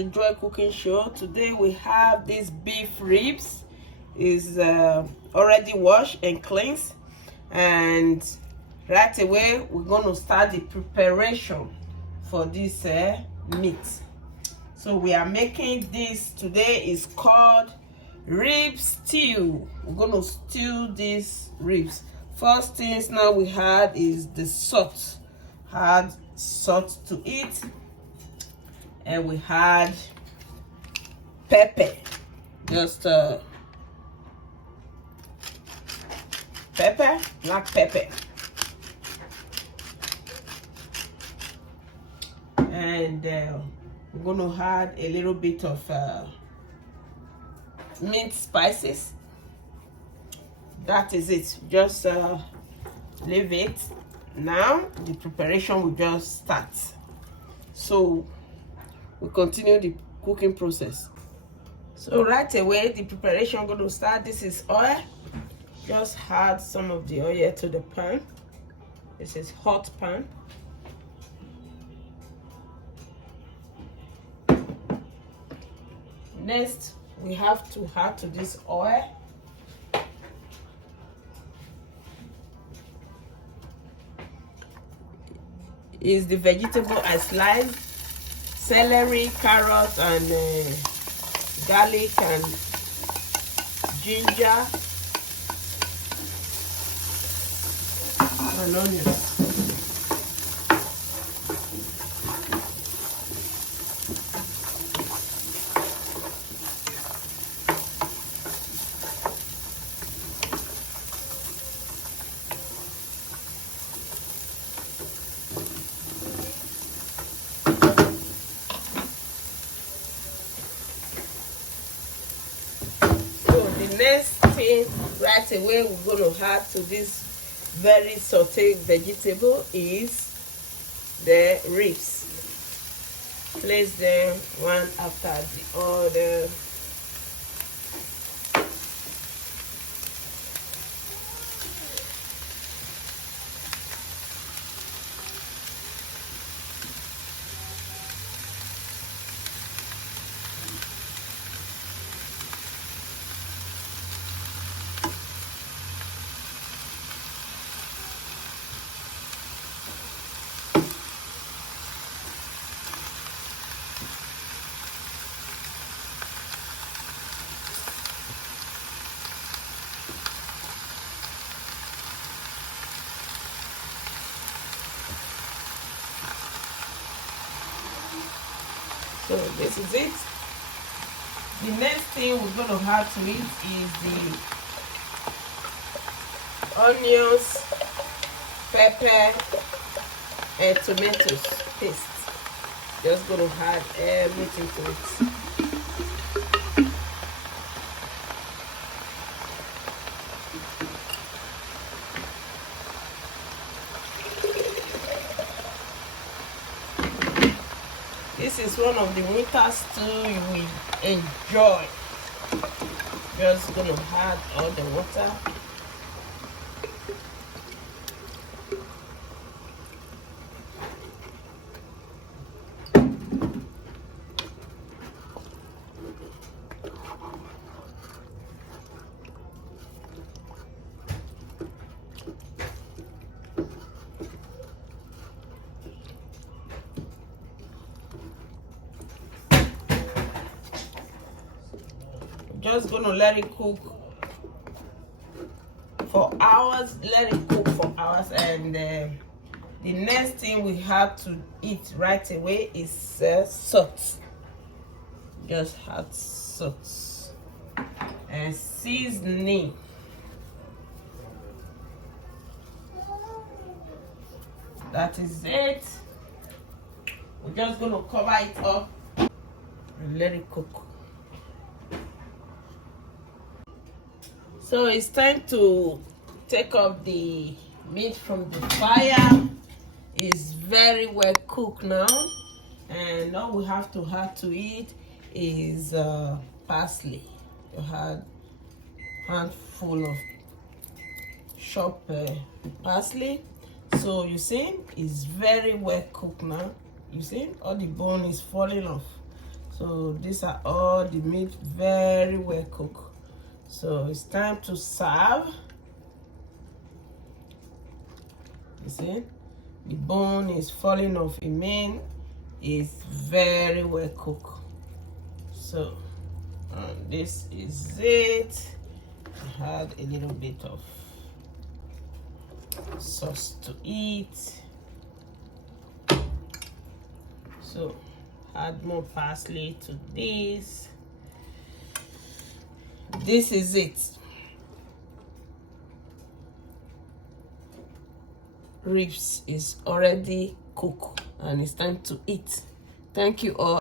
to Joy Cooking Show. Today we have this beef ribs. Is already washed and cleansed, and right away we're going to start the preparation for this meat. So we are making this today. Is called rib stew. We're going to stew these ribs. First things now we had is the salt. Had salt to eat, and we had pepper, just pepper, black pepper, and we're going to add a little bit of mint spices. That is it. Just leave it. Now the preparation will just start. So we continue the cooking process. So right away the preparation going to start. This is oil. Just add some of the oil to the pan. This is hot pan. Next we have to add to this oil is the vegetable I sliced: celery, carrot, and garlic and ginger and onion. Next thing right away we're going to add to this very sauteed vegetable is the ribs. Place them one after the other. So this is it. The next thing we're going to add to it is the onions, pepper, and tomatoes paste. Just going to add everything to it. This is one of the winter stew you will enjoy. Just gonna add all the water. Just gonna let it cook for hours. Let it cook for hours, and the next thing we have to eat right away is salt. Just add salt and seasoning. That is it. We're just gonna cover it up and let it cook. So it's time to take up the meat from the fire. It's very well cooked now, and all we have to add to it is parsley. You had a handful of chopped parsley. So you see, it's very well cooked now. You see, all the bone is falling off. So these are all the meat, very well cooked. So it's time to serve. You see, the bone is falling off. It means it's very well cooked. So this is it. Add a little bit of sauce to eat. So add more parsley to this. This is it. Ribs is already cooked and it's time to eat. Thank you all.